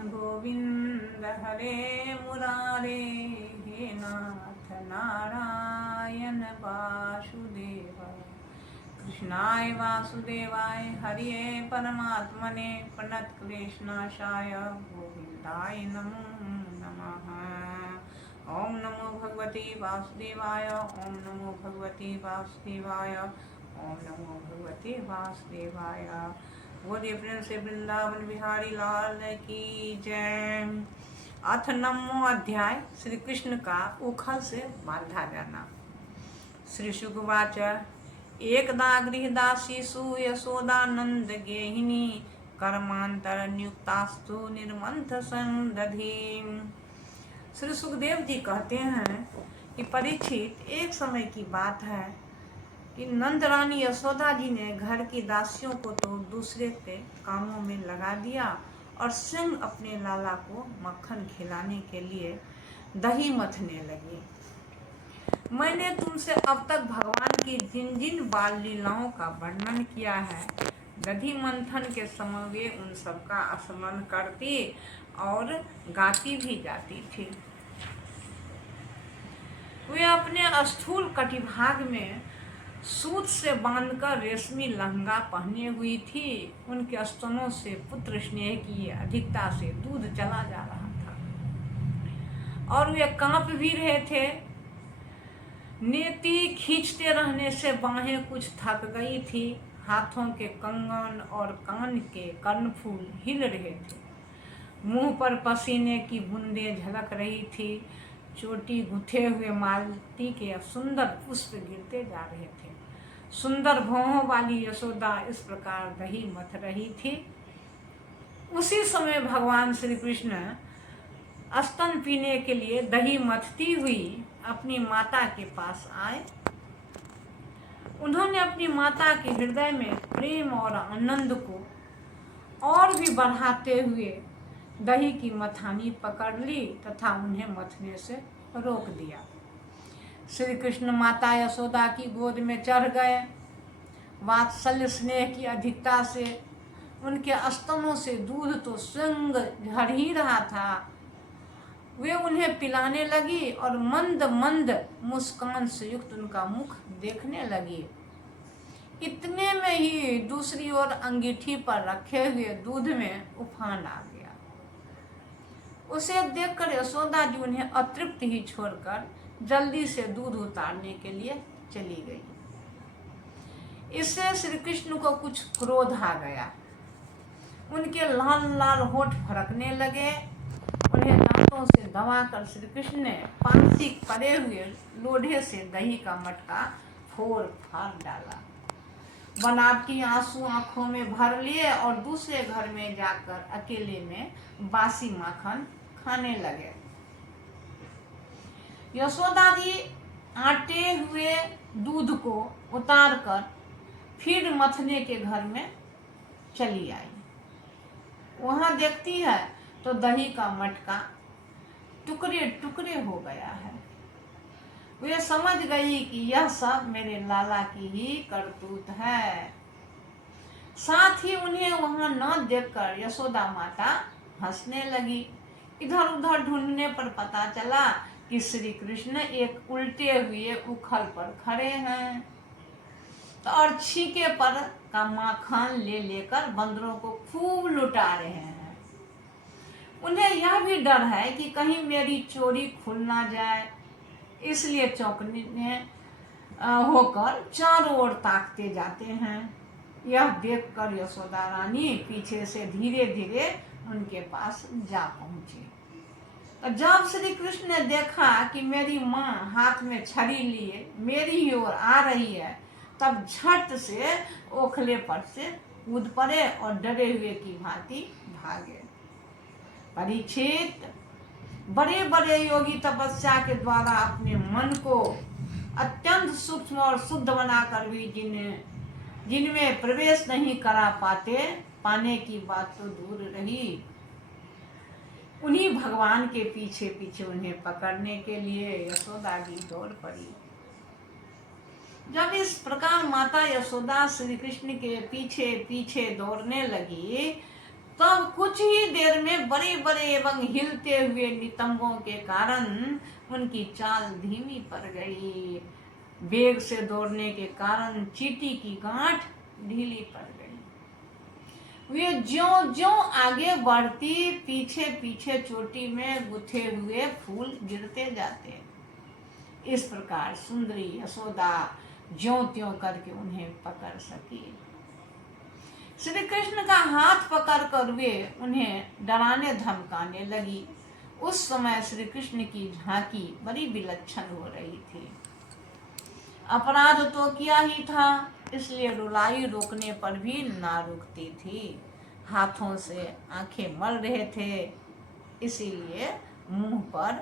गोविंद हरे मुरारे, हे नाथ नारायण वासुदेव। कृष्णाय वासुदेवाय हरिये परमात्मने प्रणतक्लेशनाशाय गोविंदाय नमो नमः। ओम नमो भगवते वासुदेवाय, ओम नमो भगवते वासुदेवाय, ओम नमो भगवते वासुदेवाय। बोलिए प्रेम से वृंदावन बिहारी लाल की जय। अथ नवमो अध्याय श्री कृष्ण का उखल से बांधा जाना। श्री शुकवाच एकदा गृहदासीषु यशोदानंद गेहिनी कर्मांतर नियुक्तास्तु निर्मंथ संदधि। श्री सुखदेव जी कहते हैं कि परीक्षित, एक समय की बात है कि नंद रानी यशोदा जी ने घर की दासियों को तो दूसरे के कामों में लगा दिया और स्वयं अपने लाला को मक्खन खिलाने के लिए दही मथने लगी। मैंने तुमसे अब तक भगवान की जिन जिन बाल लीलाओं का वर्णन किया है, दधी मंथन के समय वे उन सबका स्मरण करती और गाती भी जाती थी। वे अपने स्थूल कटिभाग में सूत से बांधकर रेशमी लहंगा पहने हुई थी। उनके स्तनों से पुत्र स्नेह की अधिकता से दूध चला जा रहा था और वे कांप भी रहे थे। नेति खींचते रहने से बाहें कुछ थक गई थी। हाथों के कंगन और कान के कर्णफूल हिल रहे थे। मुंह पर पसीने की बूंदें झलक रही थी। चोटी गुथे हुए मालती के सुंदर पुष्प गिरते जा रहे थे। सुंदर भौहों वाली यशोदा इस प्रकार दही मथ रही थी। उसी समय भगवान श्री कृष्ण स्तन पीने के लिए दही मथती हुई अपनी माता के पास आए। उन्होंने अपनी माता के हृदय में प्रेम और आनंद को और भी बढ़ाते हुए दही की मथानी पकड़ ली तथा उन्हें मथने से रोक दिया। श्री कृष्ण माता यशोदा की गोद में चढ़ गए। वात्सल्य स्नेह की अधिकता से उनके स्तनों से दूध तो स्वयं झड़ ही रहा था। वे उन्हें पिलाने लगी और मंद मंद मुस्कान से युक्त उनका मुख देखने लगी। इतने में ही दूसरी ओर अंगीठी पर रखे हुए दूध में उफान आ गया। उसे देखकर यशोदा जी उन्हें अतृप्त ही छोड़कर जल्दी से दूध उतारने के लिए चली गई। इससे श्री कृष्ण को कुछ क्रोध आ गया। उनके लाल लाल होठ फड़कने लगे। उन्हें दांतों से दबाकर श्री कृष्ण ने पांसी पड़े हुए लोढ़े से दही का मटका फोड़ फाड़ डाला। बनावटी आंसू आंखों में भर लिए और दूसरे घर में जाकर अकेले में बासी माखन खाने लगे। यशोदा जी आटे हुए दूध को उतारकर फिर मथने के घर में चली आई। वहां देखती है तो दही का मटका टुकड़े टुकड़े हो गया है। वे समझ गई कि यह सब मेरे लाला की ही करतूत है। साथ ही उन्हें वहां न देखकर यशोदा माता हंसने लगी। इधर उधर ढूंढने पर पता चला कि श्री कृष्ण एक उल्टे हुए उखल पर खड़े हैं और छीके पर का माखन ले लेकर बंदरों को खूब लुटा रहे हैं। उन्हें यह भी डर है कि कहीं मेरी चोरी खुल ना जाए, इसलिए चौकन्ने होकर चारों ओर ताकते जाते हैं। यह देखकर यशोदा रानी पीछे से धीरे धीरे उनके पास जा पहुंची। तो जब श्री कृष्ण ने देखा कि मेरी माँ हाथ में छड़ी लिए मेरी ही ओर आ रही है, तब झट से ओखले पर से कूद पड़े और डरे हुए की भांति भागे। परीक्षित, बड़े बड़े योगी तपस्या के द्वारा अपने मन को अत्यंत सूक्ष्म और शुद्ध बनाकर भी जिनमें प्रवेश नहीं करा पाने की बात तो दूर रही, उन्हीं भगवान के पीछे पीछे उन्हें पकड़ने के लिए यशोदा जी दौड़ पड़ी। जब इस प्रकार माता यशोदा श्री कृष्ण के पीछे पीछे दौड़ने लगी तब कुछ ही देर में बड़े बड़े एवं हिलते हुए नितंबों के कारण उनकी चाल धीमी पड़ गई। वेग से दौड़ने के कारण चींटी की गांठ ढीली पड़ गई। वे ज्यों ज्यों आगे बढ़ती, पीछे पीछे चोटी में गुथे हुए फूल गिरते जाते। इस प्रकार सुंदरी यशोदा ज्यों त्यों करके उन्हें पकड़ सकी। श्री कृष्ण का हाथ पकड़कर वे उन्हें डराने धमकाने लगी। उस समय श्री कृष्ण की झांकी बड़ी विलक्षण हो रही थी। अपराध तो किया ही था, इसलिए रुलाई रोकने पर भी ना रुकती थी। हाथों से आंखें मल रहे थे, इसीलिए मुंह पर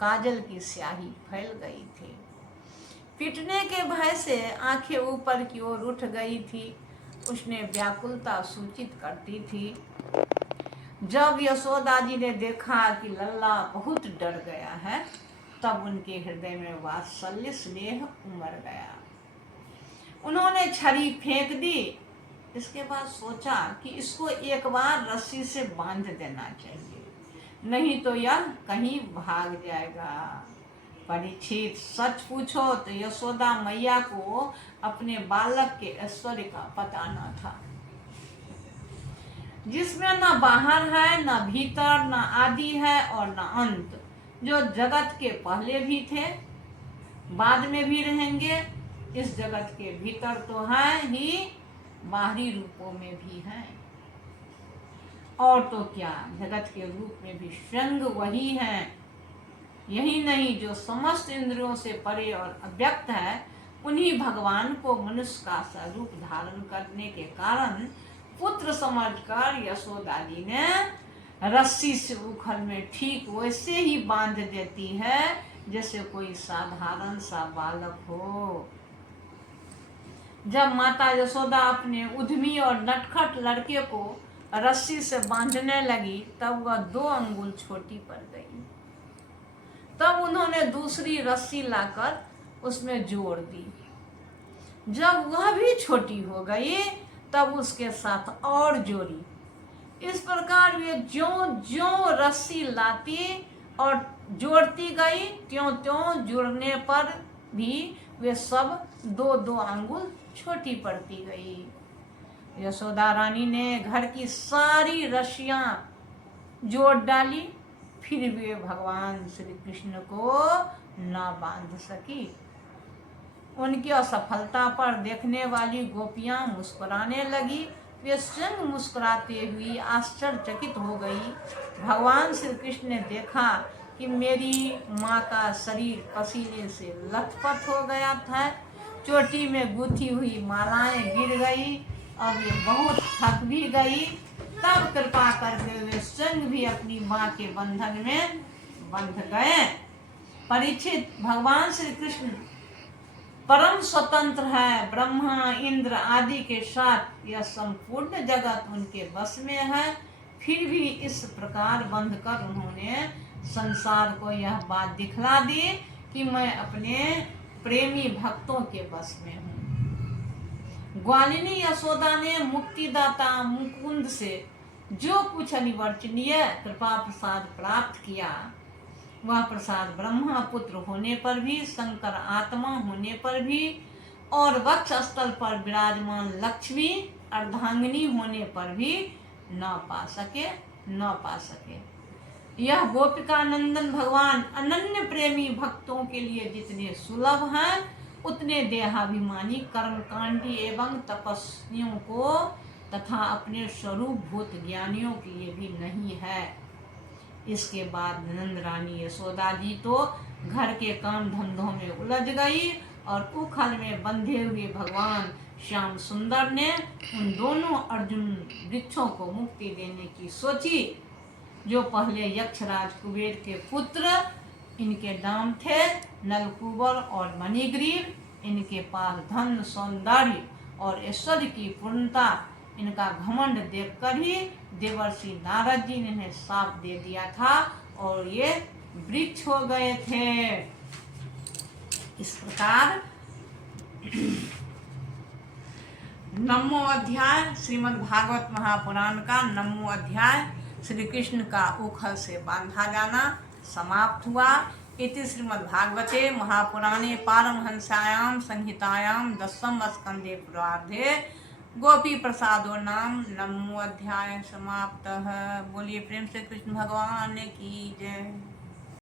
काजल की स्याही फैल गई थी। पिटने के भय से आंखें ऊपर की ओर उठ गई थी। उसने व्याकुलता सूचित करती थी। जब यशोदा जी ने देखा कि लल्ला बहुत डर गया है, तब उनके हृदय में वात्सल्य स्नेह उमड़ गया। उन्होंने छड़ी फेंक दी। इसके बाद सोचा कि इसको एक बार रस्सी से बांध देना चाहिए, नहीं तो यह कहीं भाग जाएगा। परीक्षित, सच पूछो तो यशोदा मैया को अपने बालक के ऐश्वर्य का पता न था, जिसमें न बाहर है, न भीतर, न आदि है और न अंत, जो जगत के पहले भी थे, बाद में भी रहेंगे। इस जगत के भीतर तो है ही, बाहरी रूपों में भी हैं। और तो क्या, जगत के रूप में भी स्वयं वही हैं। यही नहीं, जो समस्त इंद्रियों से परे और अव्यक्त है, उन्हीं भगवान को मनुष्य का स्वरूप धारण करने के कारण पुत्र समझकर यशोदा जी ने रस्सी से उखल में ठीक वैसे ही बांध देती है जैसे कोई साधारण सा बालक हो। जब माता यशोदा अपने उद्यमी और नटखट लड़के को रस्सी से बांधने लगी, तब वह 2 अंगुल छोटी पड़ गई। तब उन्होंने दूसरी रस्सी लाकर उसमें जोड़ दी। जब वह भी छोटी हो गई, तब उसके साथ और जोड़ी। इस प्रकार वे ज्यों ज्यों रस्सी लाती और जोड़ती गई, त्यों त्यों जुड़ने पर भी वे सब 2-2 अंगुल छोटी पड़ती गई। यशोदा रानी ने घर की सारी रस्सियां जोड़ डाली, फिर वे भगवान श्री कृष्ण को ना बांध सकी। उनकी असफलता पर देखने वाली गोपियां मुस्कुराने लगी। वे स्वयं मुस्कुराते हुई आश्चर्यचकित हो गई। भगवान श्री कृष्ण ने देखा कि मेरी माँ का शरीर पसीने से लथपथ हो गया था, चोटी में गुथी हुई मालाएं गिर गई और वे बहुत थक भी गई। तब कृपा करके वे स्वयं भी अपनी माँ के बंधन में बंध गए। परीक्षित, भगवान श्री कृष्ण परम स्वतंत्र है। ब्रह्मा, इंद्र आदि के साथ यह संपूर्ण जगत उनके बस में है। फिर भी इस प्रकार बंध कर उन्होंने संसार को यह बात दिखला दी कि मैं अपने प्रेमी भक्तों के बस में हूँ। ग्वालिनी यशोदा ने मुक्तिदाता मुकुंद से जो कुछ अनिवर्चनीय कृपा प्रसाद प्राप्त किया, वह प्रसाद ब्रह्मा पुत्र होने पर भी, शंकर आत्मा होने पर भी और वक्ष स्थल पर विराजमान लक्ष्मी अर्धांगिनी होने पर भी न पा सके। यह गोपिका नंदन भगवान अनन्य प्रेमी भक्तों के लिए जितने सुलभ हैं, उतने देहाभिमानी कर्मकांडी एवं तपस्वियों को तथा अपने स्वरूप भूत ज्ञानियों के लिए भी नहीं है। इसके बाद नंद रानी यशोदा जी तो घर के काम धंधों में उलझ गई और उखल में बंधे हुए भगवान श्याम सुंदर ने उन दोनों अर्जुन वृक्षों को मुक्ति देने की सोची, जो पहले यक्षराज कुबेर के पुत्र। इनके नाम थे नलकुबर और मणिग्रीव। इनके पास धन, सौंदर्य और ऐश्वर्य की पूर्णता, इनका घमंड देखकर ही देवर्षि नारद जी ने इन्हें शाप दे दिया था और ये वृक्ष हो गए थे। इस प्रकार नवमो अध्याय श्रीमद् भागवत महापुराण का 9वां अध्याय श्री कृष्ण का उखल से बांधा जाना समाप्त हुआ। इति श्रीमद् भागवते महापुराणे पारमहंस्यां संहितायां 10वें स्कंदे पूर्वार्धे गोपी प्रसादो नाम 9वां अध्याय समाप्त। बोलिए प्रेम से कृष्ण भगवान की जय।